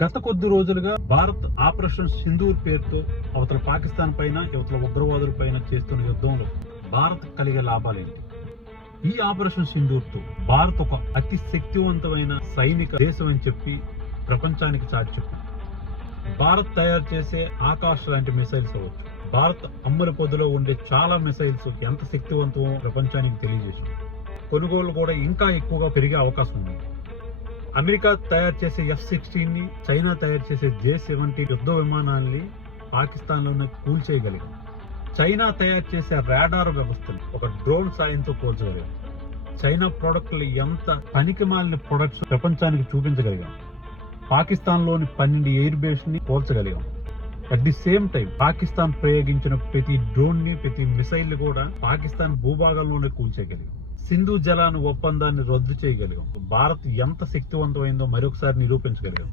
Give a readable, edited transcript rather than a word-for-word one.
గత కొద్ది రోజులుగా భారత్ ఆపరేషన్ సింధూర్ పేరుతో అవతల పాకిస్తాన్ పైన యువతల ఉగ్రవాదుల పైన చేస్తున్న యుద్ధంలో భారత్ కలిగే లాభాలేంటి? ఈ ఆపరేషన్ సింధూర్ తో భారత్ ఒక అతి శక్తివంతమైన సైనిక దేశం అని చెప్పి ప్రపంచానికి చాటి చెప్పింది. భారత్ తయారు చేసే ఆకాశ్ లాంటి మిసైల్స్ అవ్వచ్చు, భారత్ అమ్ముల పొద్దులో ఉండే చాలా మిసైల్స్ ఎంత శక్తివంతమో ప్రపంచానికి తెలియజేసింది. కొనుగోలు కూడా ఇంకా ఎక్కువగా పెరిగే అవకాశం ఉంది. అమెరికా తయారు చేసే F-16 ని, చైనా తయారు చేసే J-70 యుద్ధ విమానాల్ని పాకిస్తాన్ లోనే కూల్చేయగలిగాం. చైనా తయారు చేసే రాడార్ వ్యవస్థని ఒక డ్రోన్ సాయంతో పోల్చగలిగాం. చైనా ప్రొడక్ట్లు ఎంత పనికిమాలిన ప్రొడక్ట్స్ ప్రపంచానికి చూపించగలిగాం. పాకిస్తాన్ లోని 12 ఎయిర్ బేస్ ని పోల్చగలిగాం. At the same time Pakistan ప్రయోగించిన ప్రతి డ్రోన్ ని, ప్రతి మిసైల్ కూడా పాకిస్తాన్ భూభాగంలోనే కూల్చేయగలిగాం. సింధు జలాన్ ఒప్పందాన్ని రద్దు చేయగలిగాం. భారత్ ఎంత శక్తివంతమైందో మరొకసారి నిరూపించగలిగాం.